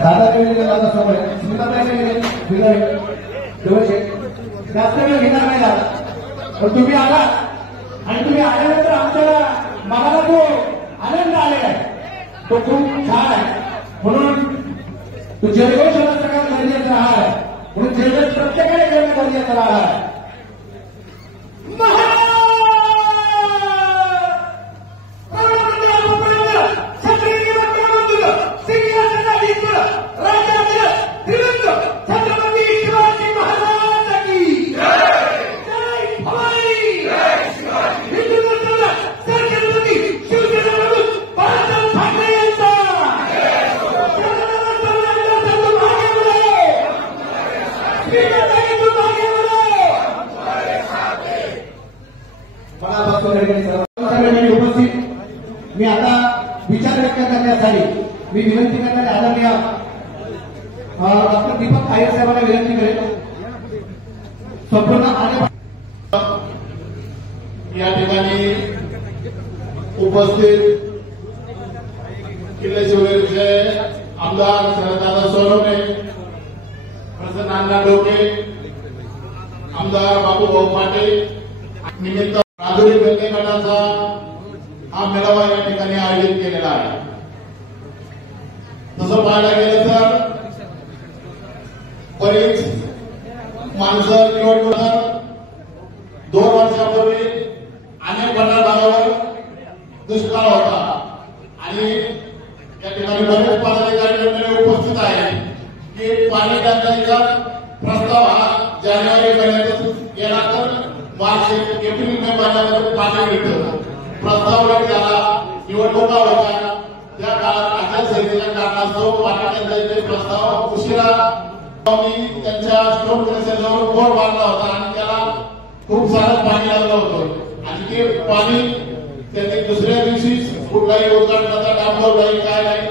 दादा वेळ दादा समोर जास्त वेळ घेणार नाही दादा, पण तुम्ही आला आणि तुम्ही आल्यानंतर आमच्या मनाला जो आनंद आलेला आहे तो खूप छान आहे. म्हणून तो जयघोष होणं सगळ्यात गरजेचं आहे. म्हणून जयघोष प्रत्येकाने घेणं गरजेचं आहे. उपस्थित मी आता विचार व्यक्त करण्यासाठी मी विनंती करण्यात आदरणीय डॉक्टर दीपक आयर साहेबांना विनंती करेन. संपूर्ण या ठिकाणी उपस्थित किल्ले शिवसेनेचे आमदार शरददादा सोनवणे, प्रसन्न अण्णा डोके, आमदार बाबूभाऊ पाटील निमित्त राजुरी बेल्ले गटाचा हा मेळावा या ठिकाणी आयोजित केलेला आहे. तसं पाहायला गेलं तर बरीच माणसं निवडणूक 2 वर्षापूर्वी अनेक भागावर दुष्काळ होता आणि या ठिकाणी बरेच पदाधिकारी उपस्थित आहेत की पाणी टंचाईचा प्रस्ताव हा जानेवारी महिन्यात गेला तर मार्च एप्रिल मे महिन्यामध्ये पाणी मिळतं. प्रस्ताव झाला, निवडणुका होत्या, त्या काळात आचारसंहितेच्या कारणास्तव पाणी टंचाईचे प्रस्ताव उशिरा त्यांच्या स्टोन परिसरावर बोर्ड मारला होता आणि त्याला खूप सारं पाणी लागलं होतं आणि ते पाणी त्यांनी दुसऱ्या दिवशी कुठलाही उद्घाटनाचा डांबर नाही काय नाही